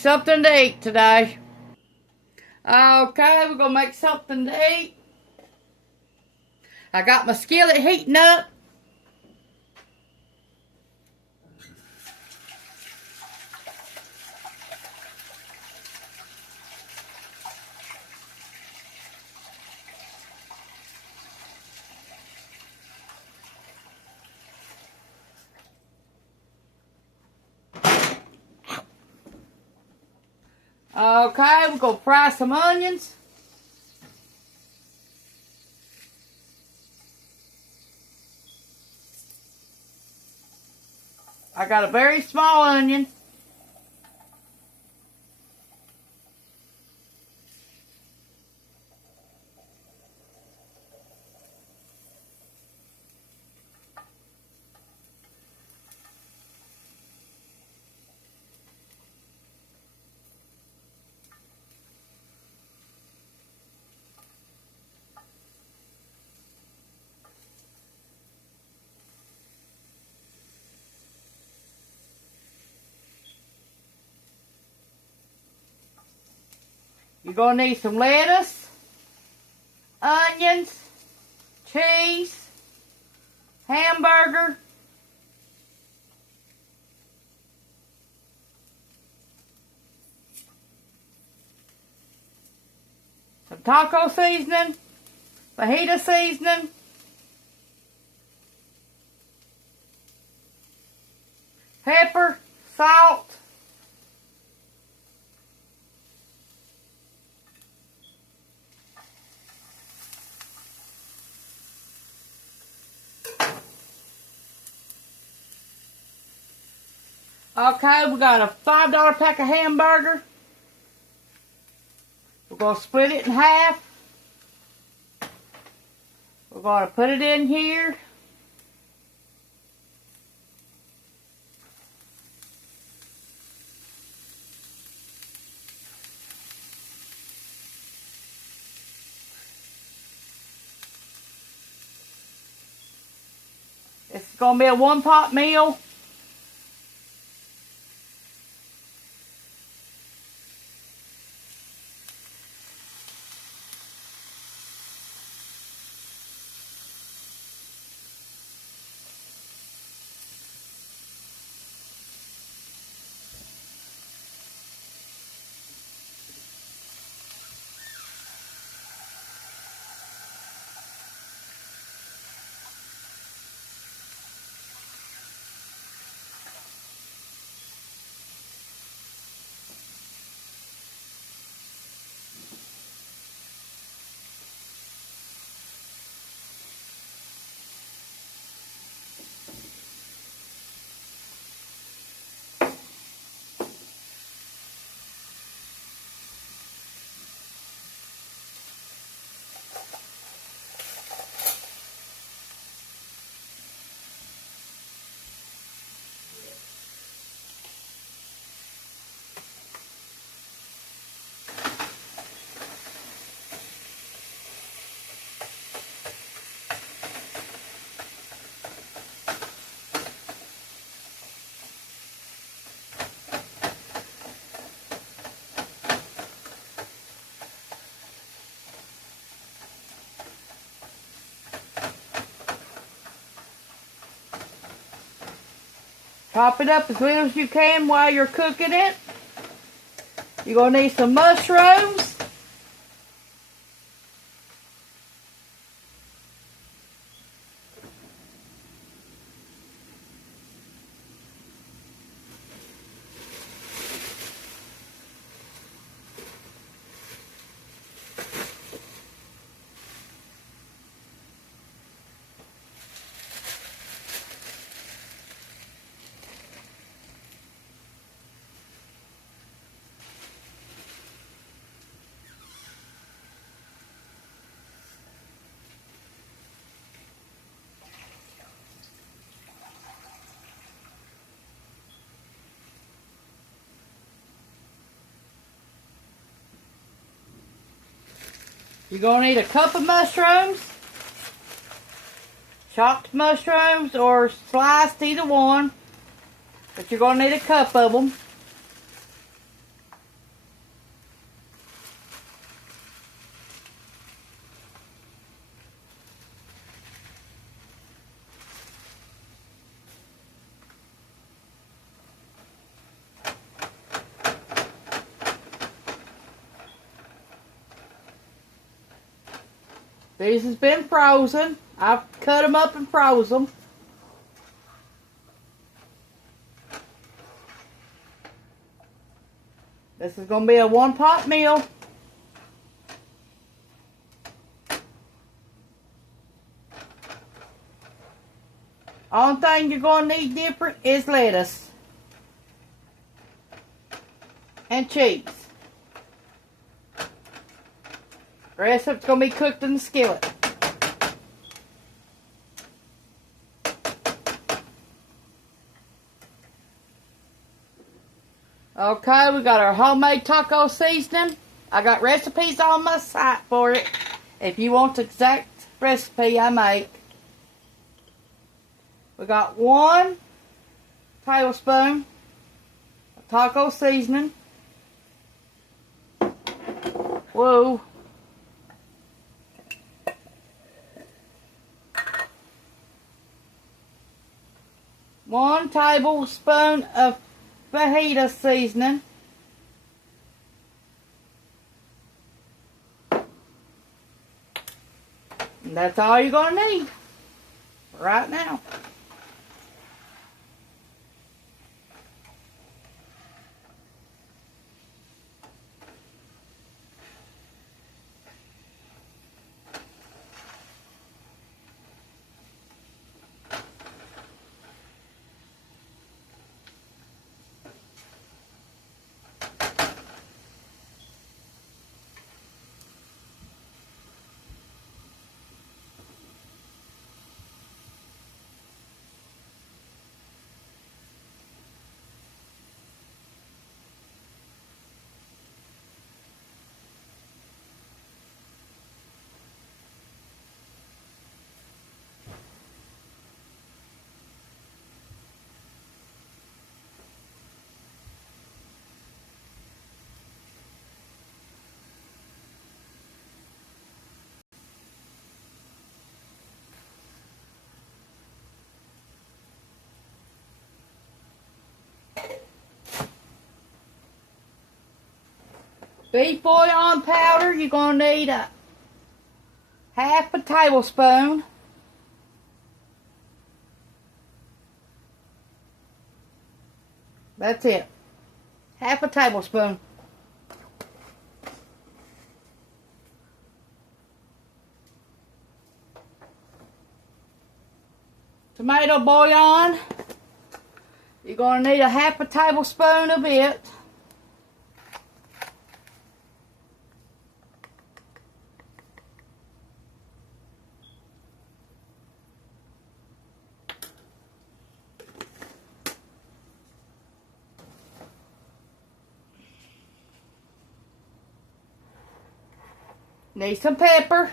Something to eat today. Okay, we're gonna make something to eat. I got my skillet heating up. Okay, we're gonna fry some onions. I got a very small onion. You're gonna need some lettuce, onions, cheese, hamburger, some taco seasoning, fajita seasoning, pepper, salt, okay, we got a $5 pack of hamburger. We're going to split it in half. We're going to put it in here. It's going to be a one-pot meal. Chop it up as little as you can while you're cooking it. You're going to need some mushrooms. You're going to need a cup of mushrooms, chopped mushrooms or sliced, either one, but you're going to need a cup of them. These has been frozen. I've cut them up and froze them. This is going to be a one-pot meal. Only thing you're going to need different is lettuce and cheese. The rest of it's going to be cooked in the skillet. Okay, we got our homemade taco seasoning. I got recipes on my site for it. If you want the exact recipe I make. We got 1 tablespoon of taco seasoning. Whoa. One tablespoon of fajita seasoning. And that's all you're going to need right now. Beef bouillon powder, you're going to need a half a tablespoon. That's it. Half a tablespoon. Tomato bouillon, you're going to need a half a tablespoon of it. Need some pepper.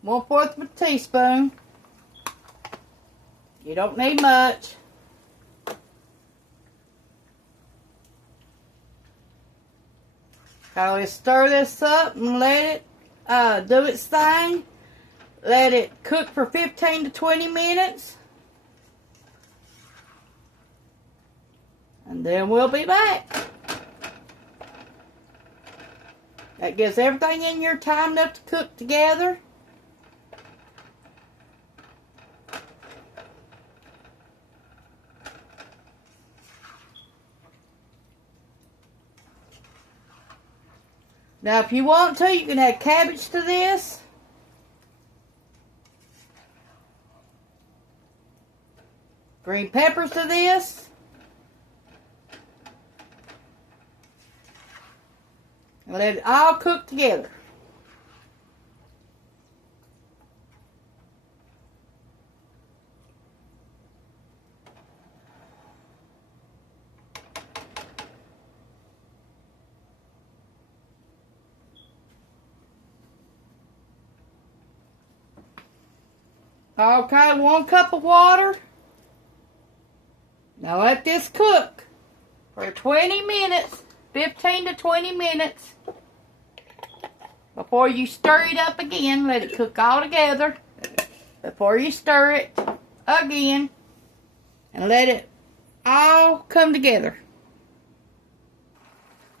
One-fourth of a teaspoon. You don't need much. I'll just stir this up and let it do its thing. Let it cook for 15 to 20 minutes. And then we'll be back. That gives everything in your time enough to cook together. Now, if you want to, you can add cabbage to this. Green peppers to this. And let it all cook together. Okay, 1 cup of water. Now let this cook for 20 minutes, 15 to 20 minutes. Before you stir it up again, let it cook all together. Before you stir it again, and let it all come together.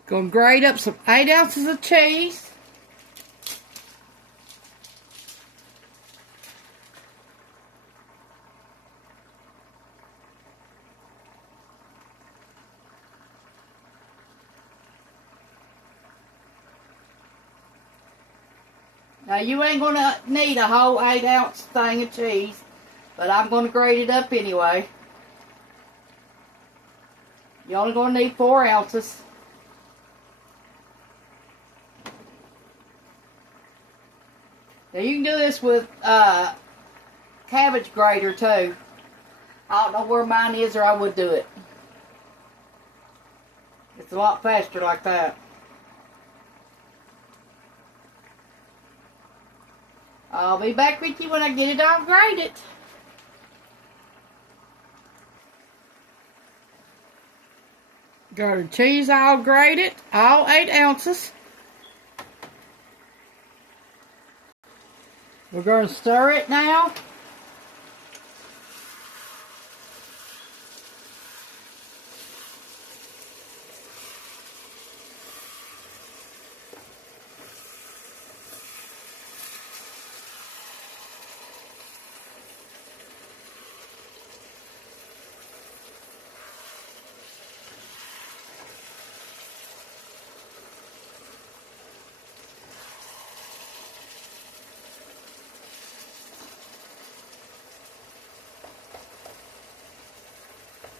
Gonna grate up some 8 ounces of cheese. Now you ain't gonna need a whole 8-ounce thing of cheese, but I'm gonna grate it up anyway. You're only gonna need 4 ounces. Now you can do this with cabbage grater too. I don't know where mine is, or I would do it. It's a lot faster like that. I'll be back with you when I get it all grated. Got the cheese all grated, all 8 ounces. We're going to stir it now.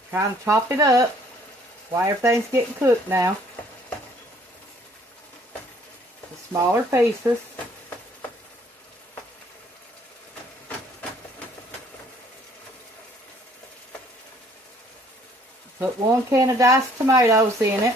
Trying to chop it up while everything's getting cooked now. The smaller pieces. Put 1 can of diced tomatoes in it.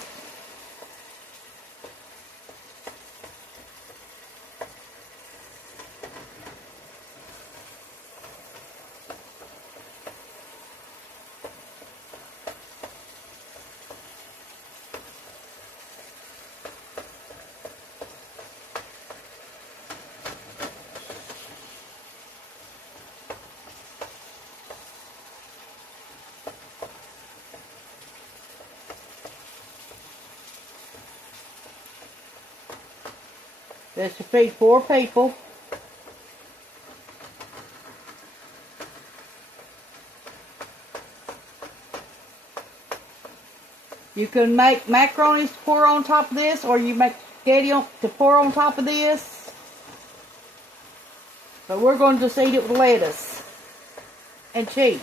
This should feed 4 people. You can make macaroni to pour on top of this, or you make spaghetti to pour on top of this. But we're going to just eat it with lettuce and cheese.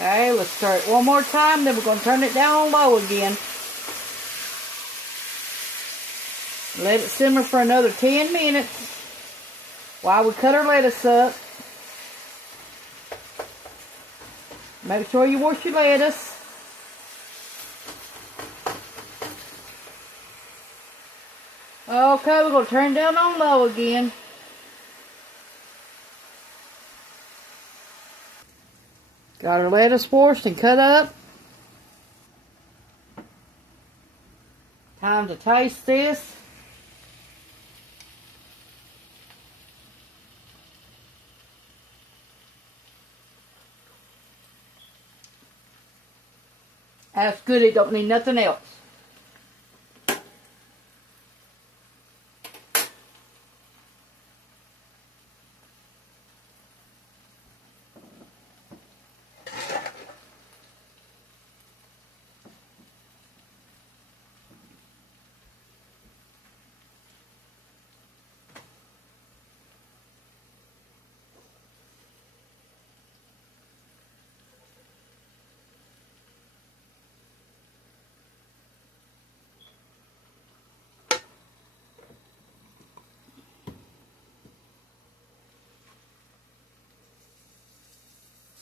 Okay, let's stir it one more time, then we're going to turn it down on low again. Let it simmer for another 10 minutes while we cut our lettuce up. Make sure you wash your lettuce. Okay, we're going to turn it down on low again. Got our lettuce washed and cut up. Time to taste this. That's good, it don't need nothing else.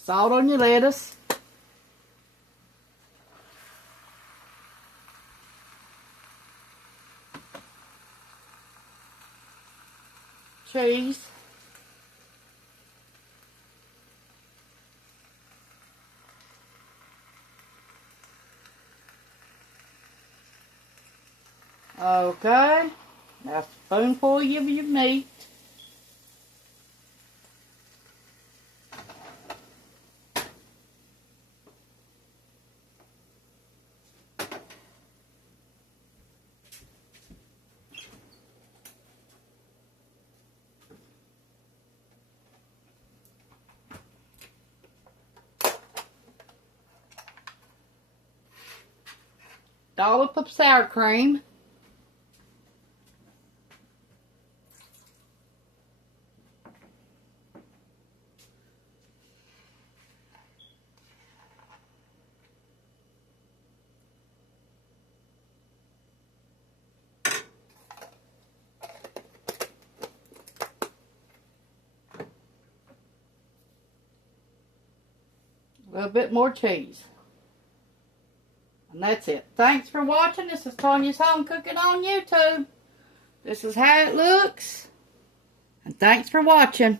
Salt on your lettuce. Cheese. Okay, now a spoonful of your meat. Dollop of sour cream. A little bit more cheese. And that's it. Thanks for watching. This is Tanya's Home Cooking on YouTube. This is how it looks. And thanks for watching.